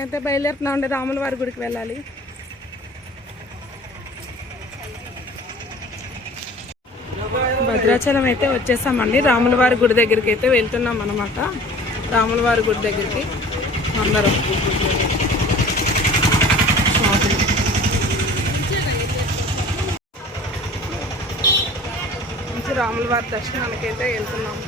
అయితే బయలుదేరుతున్నా ఉండే రాముల వారి గుడికి వెళ్ళాలి. భద్రాచలం అయితే వచ్చేసామండి. రాముల వారి గుడి దగ్గరికి అయితే వెళ్తున్నాం అనమాట రాముల వారి గుడి దగ్గరికి అందరం. షాపింగ్ నుంచి రాముల వారి దర్శనానికి అయితే వెళ్తున్నాము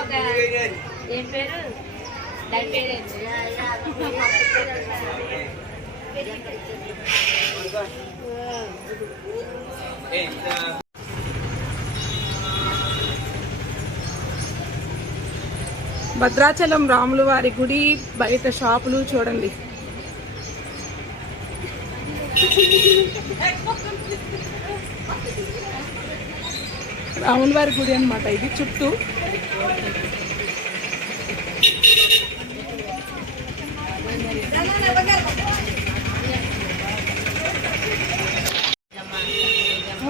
ఒక ఏం పేరు? దాని పేరు ఏంటి? భద్రాచలం రాములు వారి గుడి బయట షాపులు చూడండి. రాములు వారి గుడి అన్నమాట ఇది చుట్టూ.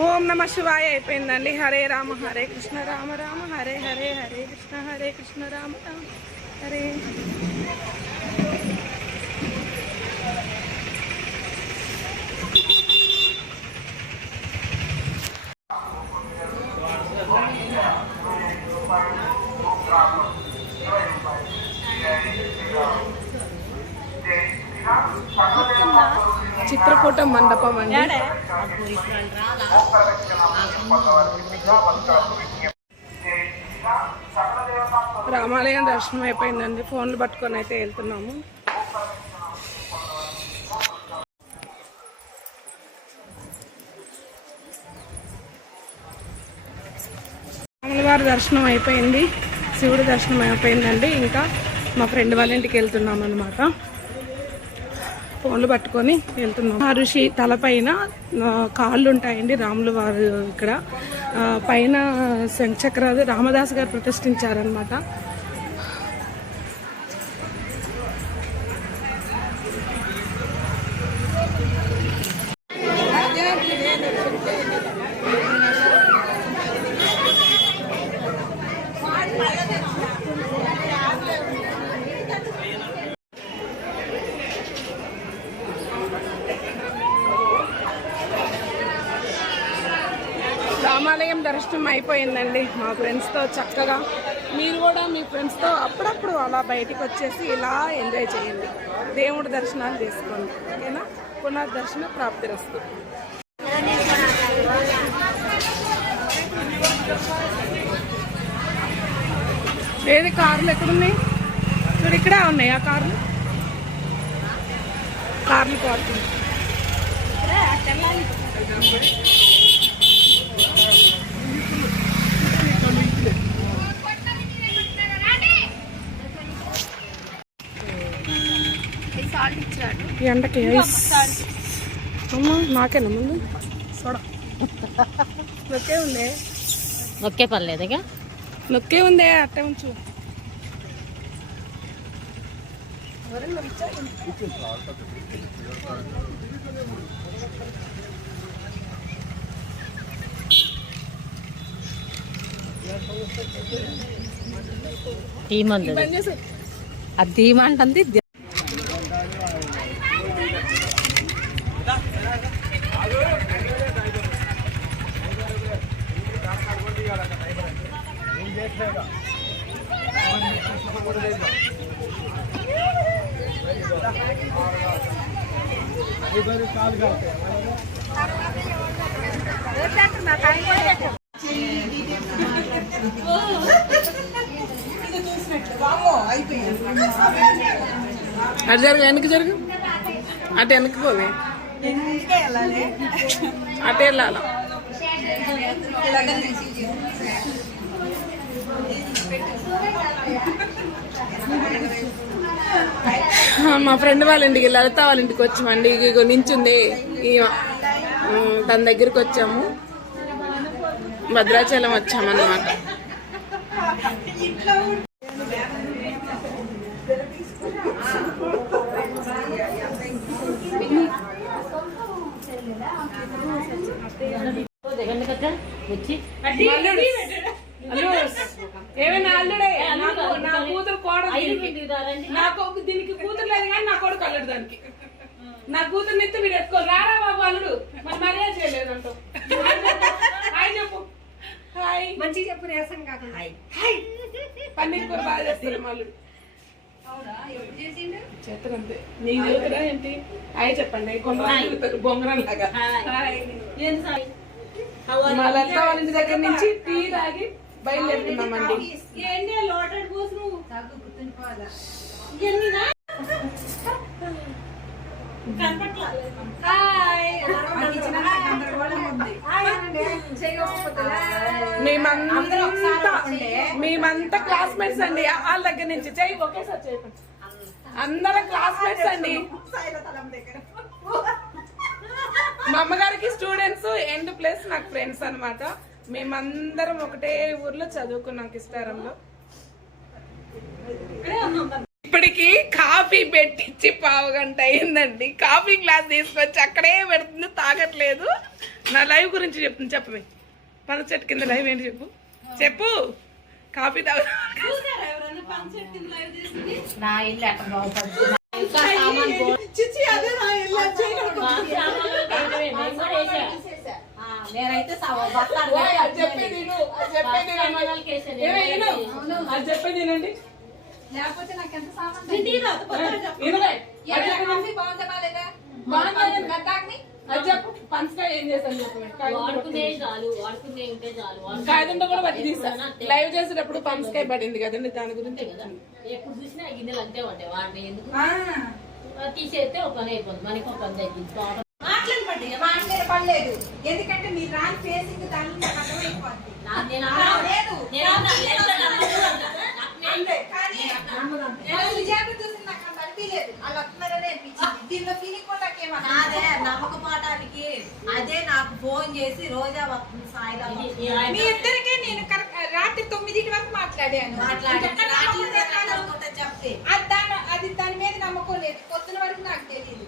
ఓం నమ శివాయ అయిపోయిందండి. హరే రామ హరే కృష్ణ రామ రామ హరే హరే హరే కృష్ణ హరే కృష్ణ రామ రామ హరే. చిత్రకూట మండపం అండి. రామాలయం దర్శనం అయిపోయిందండి. ఫోన్లు పట్టుకొని అయితే వెళ్తున్నాము. రాములవారి దర్శనం అయిపోయింది. శివుడి దర్శనం అయిపోయిందండి. ఇంకా మా ఫ్రెండ్ వాళ్ళ ఇంటికి వెళ్తున్నాం అనమాట ఫోన్లు పట్టుకొని వెళ్తున్నాం. మహర్షి తలపైన కాళ్ళు ఉంటాయండి రాములు వారు ఇక్కడ. పైన శంఖచక్రాలు. రామదాస్ గారు ప్రతిష్ఠించారనమాట రామాలయం దర్శనం అయిపోయిందండి మా ఫ్రెండ్స్తో చక్కగా. మీరు కూడా మీ ఫ్రెండ్స్తో అప్పుడప్పుడు అలా బయటికి వచ్చేసి ఇలా ఎంజాయ్ చేయండి. దేవుడి దర్శనాలు చేసుకోండి. ఓకేనా? పునర్దర్శన ప్రాప్తి వస్తుంది ఏది కార్లు ఎక్కడున్నాయి? చూడు ఇక్కడే ఉన్నాయి ఆ కార్లు. కార్లు పార్కింగ్. సాల్ట్ ఇచ్చాడు ఈ ఎండకి ఐస్. అమ్మ నాకేనా ముందు సోడా నొక్కే ఉందే? ఒకే పర్లేదుగా నొక్కే ఉందే అట్టే ఉంచు? ధీమంది బంద్ చేసి అటు జరుగు వెనక్కి జరుగు. అటు వెనక్కి పోవే. అటు పెట్టు మా ఫ్రెండ్ వాళ్ళ ఇంటికి లలిత వాళ్ళ ఇంటికి వచ్చామండి. ఇగో నించుంది. ఈ తన దగ్గరికి వచ్చాము. భద్రాచలం వచ్చామన్నమాట. వచ్చి అల్లుడు ఏమైనా అల్లుడే నాకు నా కూతురు కోడలు దీనికి నాకు ఒక- దీనికి కూతురు లేదు కానీ నా కొడుకు అల్లుడు దానికి నా కూతురు నెత్తి వీడు ఎత్తుకో రారా బాబు అల్లుడు మరి మర్యాద చేయలేదు అంటూ హాయ్ చెప్పు హాయ్ మంచిగా చెప్పు నీరసం కాకుండా. పన్నీర్ కూర బాగా చేస్తారు నీకు ఏంటి? హాయ్ చెప్పండి కొందరు బొంగరం లాగా. మా లలిత వాళ్ళ ఇంటి దగ్గర నుంచి టీ తాగి బయలుదేరుతున్నామండి. చేయకపోతే మేమంతా మేమంతా క్లాస్మేట్స్ అండి. వాళ్ళ దగ్గర నుంచి చెయ్యి ఒకేసారి చేయకండి అందరం క్లాస్మేట్స్ అండి. మా అమ్మగారికి స్టూడెంట్స్ ఎండ్ ప్లస్ నాకు ఫ్రెండ్స్ అనమాట మేమందరం ఒకటే ఊర్లో చదువుకున్నాం కిస్తారంలో ఇప్పటికి కాఫీ పెట్టించి పావు గంట అయిందండి. కాఫీ గ్లాస్ తీసుకొచ్చి అక్కడే పెడుతుంది తాగట్లేదు. నా లైవ్ గురించి చెప్తుంది చెప్పవే. పన చెట్టు కింద లైవ్ ఏంటి చెప్పు? చెప్పు. కాఫీ తాగు. నా ఇల్లు బాగుపడుతుంది? నేనైతే చెప్పేది వినండి. లేకపోతే నాకు ఎంత సామాన్ బాగుందా. బాగుంది. కాయదండ కూడా తీసా. లైవ్ చేసేటప్పుడు పంచకాయ పడింది కదండి దాని గురించి ఎప్పుడు చూసినా గిన్నెలు అంతే ఉంటాయి ఎందుకు? తీసేస్తే ఒక పని అయిపోతుంది మనకి ఒక పని తగ్గింది. తోట మాట్లాడమండి మాట్లాడే పర్లేదు ఎందుకంటే మీరు రాని ఫేసింగ్ దాని లేదు నేను అన్నా, లేదు, నమ్మకం అంటారా? నాకు నేను- అంతే కానీ నమ్మకం. నేను విజయాన్ని చూసి నాకు అంత అనిపించలేదు వాళ్ళు వస్తున్నారనే అనిపించింది దీనిలో కూడా నాకేమన్నా అదే నాకు ఫోన్ చేసి రోజా వస్తుంది ఆయన- మీ ఇద్దరికే నేను కరెక్ట్ రాత్రి తొమ్మిదింటి వరకు మాట్లాడాను. చెప్తే. అది దాని అది దాని మీద నమ్మకం లేదు. పొద్దున వరకు నాకు తెలియదు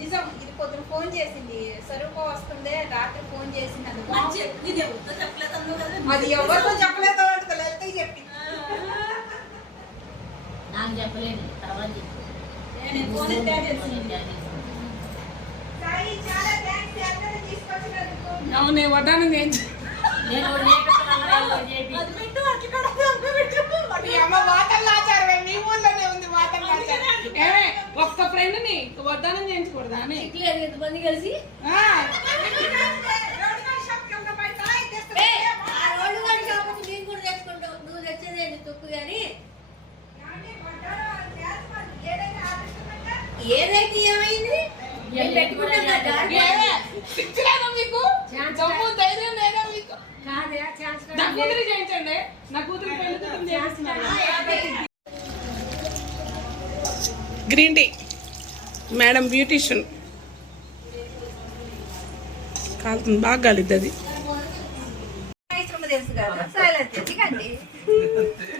నిజం ఇది పొద్దున ఫోన్ చేసింది. స్వరూప వస్తుందే రాత్రి ఫోన్ చేసింది అది. నీది అది ఎవరితో చెప్పలేదో లలితకి చెప్పింది నాకు చెప్పలేదు. తర్వాత అవునే వడ్డానం నేను ఒక్క ఫ్రెండ్ని వడ్డానం చేయించకూడదా ఎంతమంది కలిసి. నువ్వు తెచ్చేదేంటి తొక్కు కానీ ఏదైతే మీకు? దమ్ము ధైర్యం లేదా మీకు? కాదే ఛాన్స్ నా కూతురు చేయించండి. నా కూతురు పెళ్ళి కూతురు చేపిస్తున్నారు గ్రీన్ టీ. Madam beautician. కాలుతుంది బాగా కాలిద్ది అది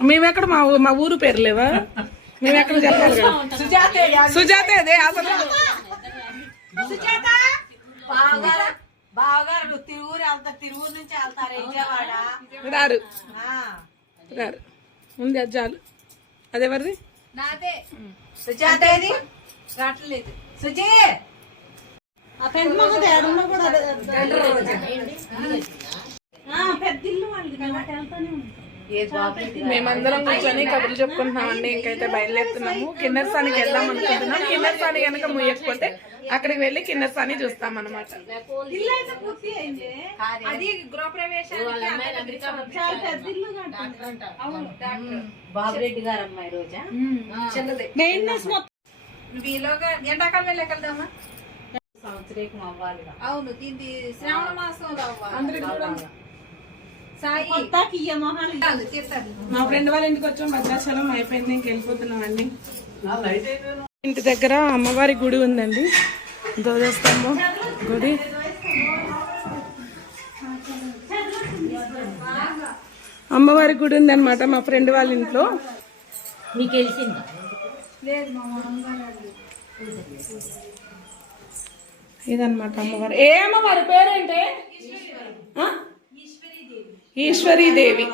మేమెక్కడ మా మా ఊరు పేరు లేవా? మేమెక్కడ చెప్పాలి సుజాత అదే అసలు. సుజాత? బావగారు. బావగారు తిరువురు వెళ్తారు తిరువురు నుంచి వెళ్తారు విజయవాడ. రారు. ఆ. రారు. ఉంది అజ్జాలు అదెవరిది? నాదే. సుజాత ఏది? రావట్లేదు. సుజీ! ఆ పెద్ద మగ ఏడున్నా కూడా అదే ఆ, పెద్ద ఇల్లు వాళ్ళది మేము అటు వెళ్తానే ఉంటాం. మేమందరం కూర్చొని కబుర్లు చెప్పుకుంటున్నామండి. ఇంకైతే బయలుదేరుతున్నాము. కిన్నెరసానికి వెళ్దాం అనుకుంటున్నాం. కిన్నెరసాని కనుక ముయ్యకపోతే అక్కడికి వెళ్ళి కిన్నెరసాని చూస్తాం అనమాట అది బాబురెడ్డి గారు అమ్మాయి రోజా? ఎండాకాలం వెళ్ళాక వెళ్దామా సంవత్సరం అవ్వాలిగా అవును శ్రావణ మాసంలో అవ్వాలి. కాదు. మా ఫ్రెండ్ వాళ్ళ ఇంటికి వచ్చాం భద్రాచలం అయిపోయింది ఇంక వెళ్ళిపోతున్నాం అండి ఇంటి దగ్గర అమ్మవారి గుడి ఉందండి. ధ్వజస్తంభం గుడి అమ్మవారి గుడి ఉందన్నమాట మా ఫ్రెండ్ వాళ్ళ ఇంట్లో. మీకు తెలిసిందా? ఇదన్నమాట అమ్మవారు. ఏ అమ్మవారి పేరేంటి? ఈశ్వరీదేవి.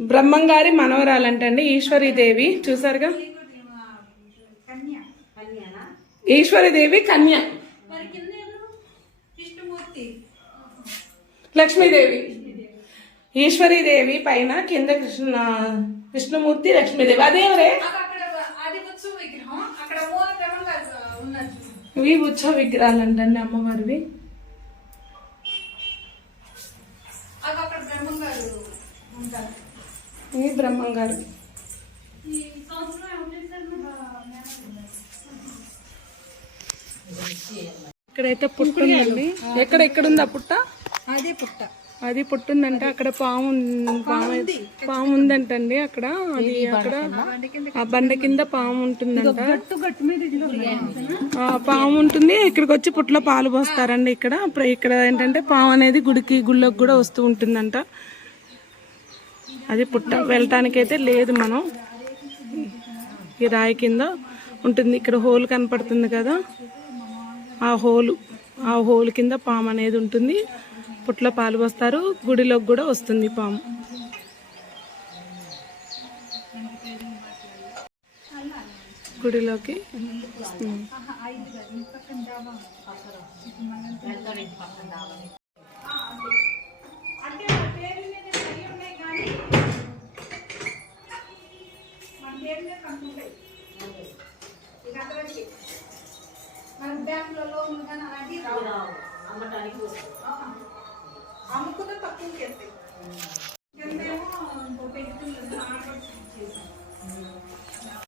బ్రహ్మంగారి మనవరాలంటండి ఈశ్వరీదేవి. చూసారుగా? ఈశ్వరీదేవి కన్య. లక్ష్మీదేవి. ఈశ్వరీదేవి పైన కింద కృష్ణ విష్ణుమూర్తి లక్ష్మీదేవి. అదేవరే అక్కడ అక్కడ అది ఉత్సవ విగ్రహం. అక్కడ మూల క్రమంగా ఉన్నది ఇవి ఉత్సవ విగ్రహాలు అంటండి అమ్మవారివి. అది అక్కడ బ్రహ్మంగారు ఉంటారు ఇవి బ్రహ్మంగారు ఈ సంవత్సరం ఇక్కడైతే పుట్ట ఉందండి ఎక్కడ ఎక్కడ ఉంది ఆ పుట్ట? అదే పుట్ట. అది పుట్టుందంట. అక్కడ పాము పాము పాము ఉందంటండి అక్కడ. అది అక్కడ ఆ బండ కింద పాము ఉంటుందంట. ఆ పాము ఉంటుంది. ఇక్కడికి వచ్చి పుట్లో పాలు పోస్తారండి ఇక్కడ. ఇక్కడ ఏంటంటే పాము అనేది గుడికి గుళ్ళకి కూడా వస్తూ ఉంటుందంట. అది పుట్ట. వెళ్ళటానికైతే లేదు మనం. ఈ రాయి కింద ఉంటుంది. ఇక్కడ హోల్ కనపడుతుంది కదా. ఆ హోలు ఆ హోల్ కింద పాము అనేది ఉంటుంది. పుట్లో పాలు పోస్తారు. గుడిలోకి కూడా వస్తుంది పాము. గుడిలోకి వస్తుంది.